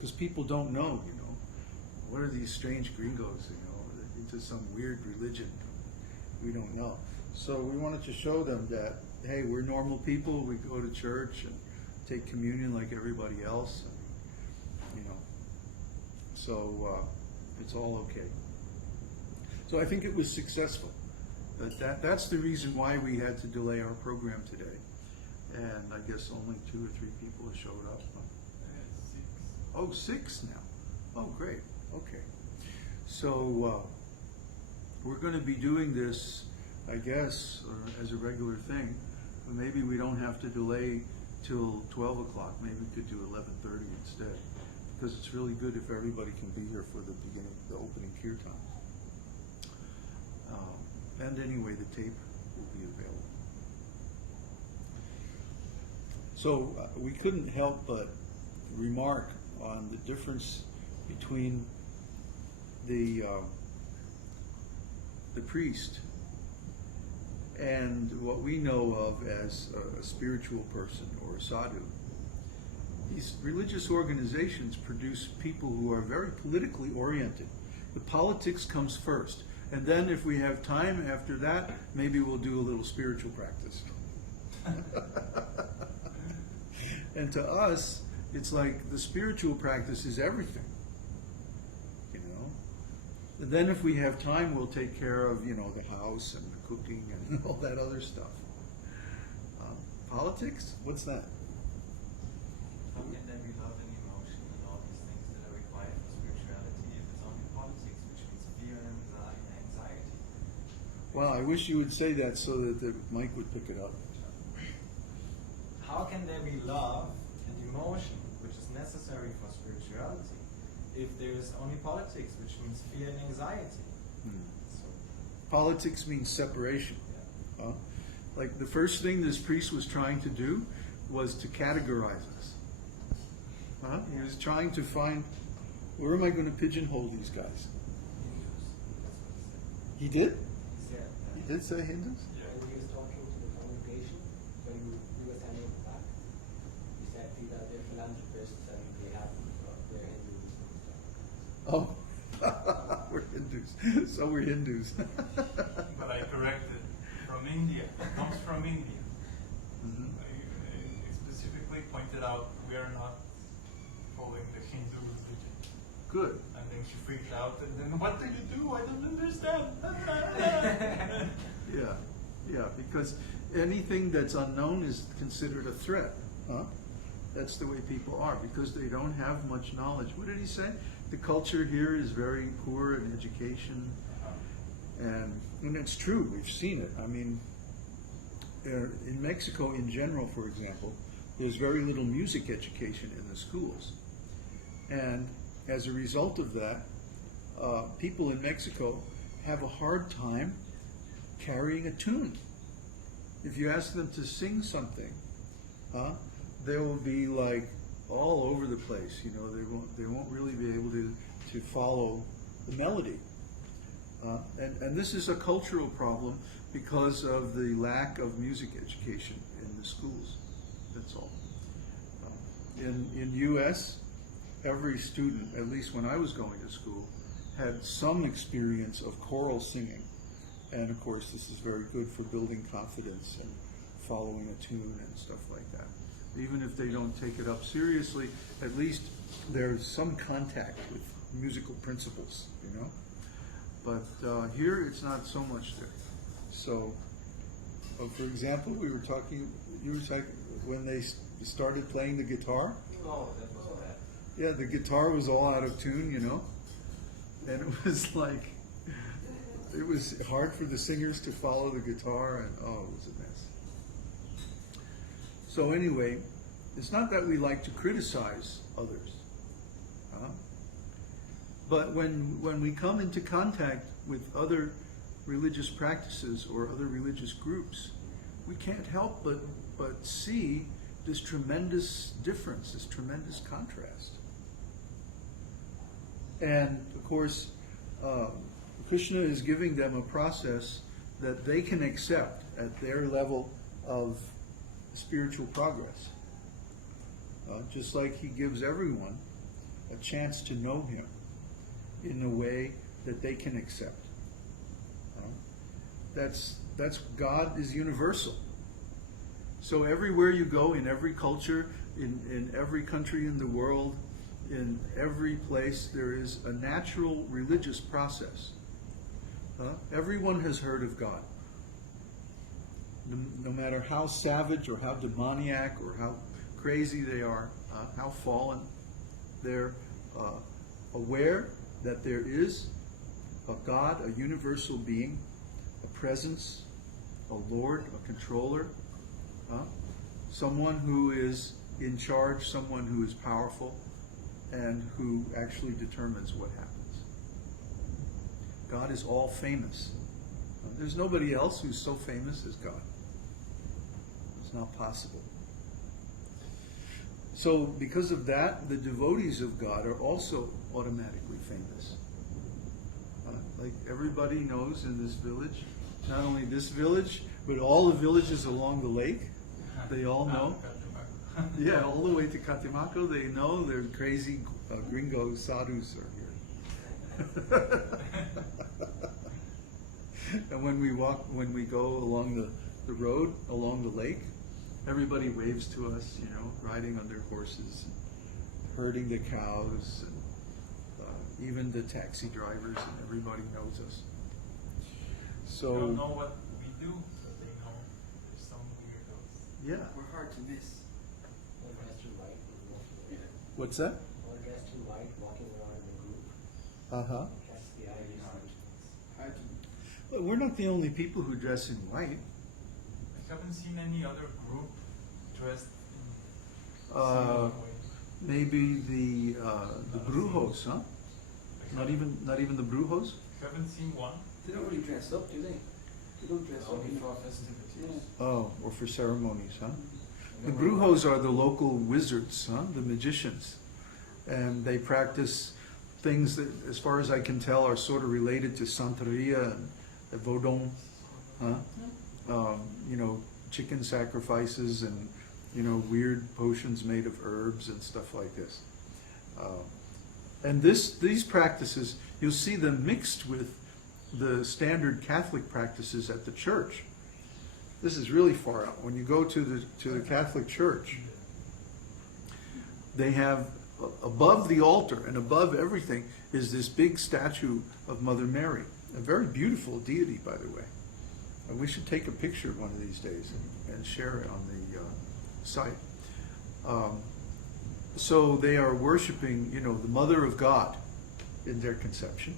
because people don't know, what are these strange gringos, into some weird religion. We don't know. So we wanted to show them that, hey, we're normal people. We go to church and take communion like everybody else. So it's all okay. So I think it was successful. But that's the reason why we had to delay our program today. And I guess only 2 or 3 people have showed up. Oh, 6 now. Oh, great. Okay. So we're going to be doing this, I guess, as a regular thing. But maybe we don't have to delay till 12 o'clock. Maybe we could do 11:30 instead. Because it's really good if everybody can be here for the beginning, the opening kirtan. And anyway, the tape will be available. So we couldn't help but remark on the difference between the priest and what we know of as a spiritual person or a sadhu. These religious organizations produce people who are very politically oriented. The politics comes first. And then if we have time after that, maybe we'll do a little spiritual practice. And to us, it's like the spiritual practice is everything. And then if we have time, we'll take care of, the house and the cooking and all that other stuff. Politics? What's that? How can there be love and emotion and all these things that are required for spirituality if it's only politics, which means fear and anxiety? Well, I wish you would say that so that the mic would pick it up. How can there be love and emotion, which is necessary for spirituality, if there is only politics, which means fear and anxiety? So, politics means separation. Yeah. Like the first thing this priest was trying to do was to categorize us. He was trying to find, where am I going to pigeonhole these guys? He did? Yeah. He did say Hindus? Yeah. When he was talking to the congregation, when we were standing at the back, he said that they're philanthropists and they have they're Hindus and stuff. Oh, we're Hindus. So we're Hindus. But I corrected. From India. It comes from India. Mhm. I specifically pointed out we are not following the Hindu religion. Good. And then she freaked out. And then, what do you do? I don't understand. Yeah, because anything that's unknown is considered a threat. That's the way people are, because they don't have much knowledge. What did he say? The culture here is very poor in education. And it's true, we've seen it. I mean, in Mexico in general, for example, there's very little music education in the schools. And as a result of that, people in Mexico have a hard time carrying a tune. If you ask them to sing something, they will be like all over the place. They won't really be able to follow the melody. And this is a cultural problem because of the lack of music education in the schools. That's all. In U.S., every student, at least when I was going to school, had some experience of choral singing. And of course, this is very good for building confidence and following a tune and stuff like that. Even if they don't take it up seriously, at least there's some contact with musical principles, But here, it's not so much there. So, for example, you were talking when they started playing the guitar. Oh, that was bad. Yeah, the guitar was all out of tune, and it was like, it was hard for the singers to follow the guitar, and it was a mess. So anyway, it's not that we like to criticize others. But when we come into contact with other religious practices or other religious groups, we can't help but see this tremendous difference, this tremendous contrast. And of course, Krishna is giving them a process that they can accept at their level of spiritual progress. Just like he gives everyone a chance to know Him in a way that they can accept. That's God is universal. So everywhere you go, in every culture, in every country in the world, in every place, there is a natural religious process. Everyone has heard of God. No matter how savage or how demoniac or how crazy they are, how fallen, they're aware that there is a God, a universal being, a presence, a Lord, a controller, someone who is in charge, someone who is powerful, and who actually determines what happens. God is all famous. There's nobody else who's so famous as God. It's not possible. So because of that, the devotees of God are also automatically famous. Like everybody knows in this village, not only this village, but all the villages along the lake, they all know. Yeah, all the way to Katimaco, they know their crazy gringo sadhus are here. And when we go along the road, along the lake, everybody waves to us, riding on their horses, herding the cows, and even the taxi drivers, and everybody knows us. So They don't know what we do, but they know there's some weirdos. yeah. We're hard to miss. All dressed in white and walking around. What's that? All dressed in white, walking around in a group. Uh-huh. Catch the eye. Hard to Well, we're not the only people who dress in white. I haven't seen any other group dressed in Uh, similar way. maybe the brujos, huh? Not even the brujos. Haven't seen one. They don't really dress up, do they? They don't dress up. Only for festivities. Oh, or for ceremonies, huh? The brujos are the local wizards, huh? The magicians, and they practice things that, as far as I can tell, are sort of related to Santeria and the Vodon, huh? Chicken sacrifices and weird potions made of herbs and stuff like this. And these practices, you'll see them mixed with the standard Catholic practices at the church. This is really far out. When you go to the Catholic Church, they have above the altar and above everything is this big statue of Mother Mary, a very beautiful deity, by the way. And we should take a picture one of these days and share it on the site. So they are worshiping, the Mother of God in their conception.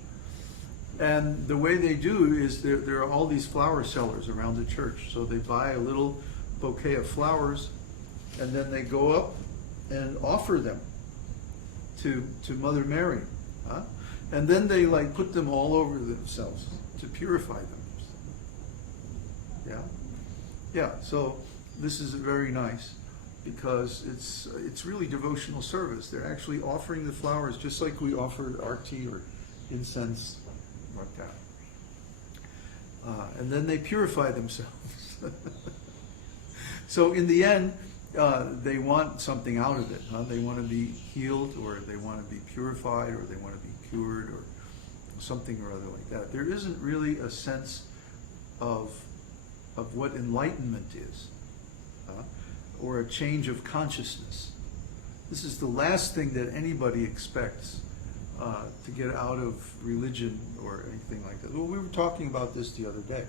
And the way they do is there are all these flower sellers around the church. So they buy a little bouquet of flowers and then they go up and offer them to Mother Mary. Huh? And then they put them all over themselves to purify them. Yeah, so this is very nice because it's really devotional service. They're actually offering the flowers just like we offer arti or incense like that. And then they purify themselves. So in the end, they want something out of it. Huh? They want to be healed, or they want to be purified, or they want to be cured, or something or other like that. There isn't really a sense of what enlightenment is, or a change of consciousness. This is the last thing that anybody expects to get out of religion or anything like that. Well, we were talking about this the other day,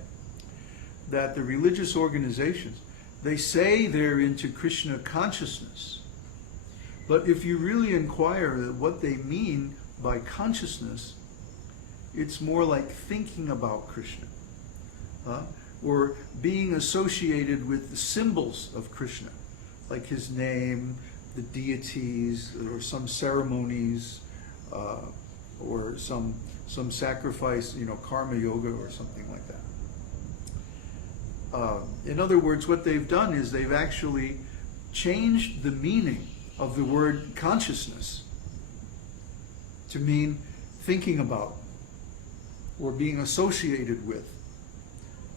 that the religious organizations, they say they're into Krishna consciousness, but if you really inquire what they mean by consciousness, it's more like thinking about Krishna, or being associated with the symbols of Krishna, like his name, the deities, or some ceremonies, or some sacrifice, karma yoga or something like that. In other words, what they've done is they've actually changed the meaning of the word consciousness to mean thinking about or being associated with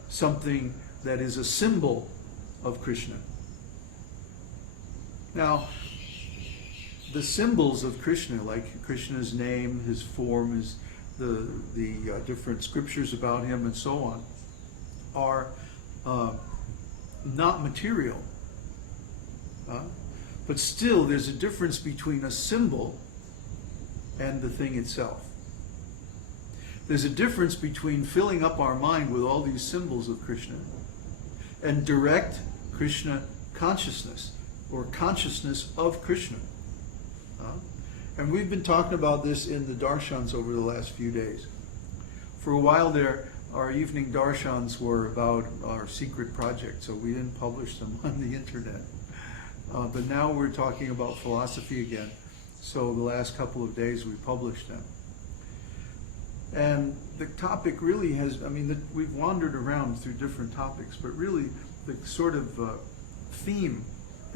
something that is a symbol of Krishna. Now, the symbols of Krishna, like Krishna's name, his form, the different scriptures about him, and so on, are not material. But still, there's a difference between a symbol and the thing itself. There's a difference between filling up our mind with all these symbols of Krishna and direct Krishna consciousness, or consciousness of Krishna. And we've been talking about this in the darshans over the last few days. For a while there, our evening darshans were about our secret project, so we didn't publish them on the internet. But now we're talking about philosophy again. So the last couple of days we published them. And the topic really has, we've wandered around through different topics, but really the sort of theme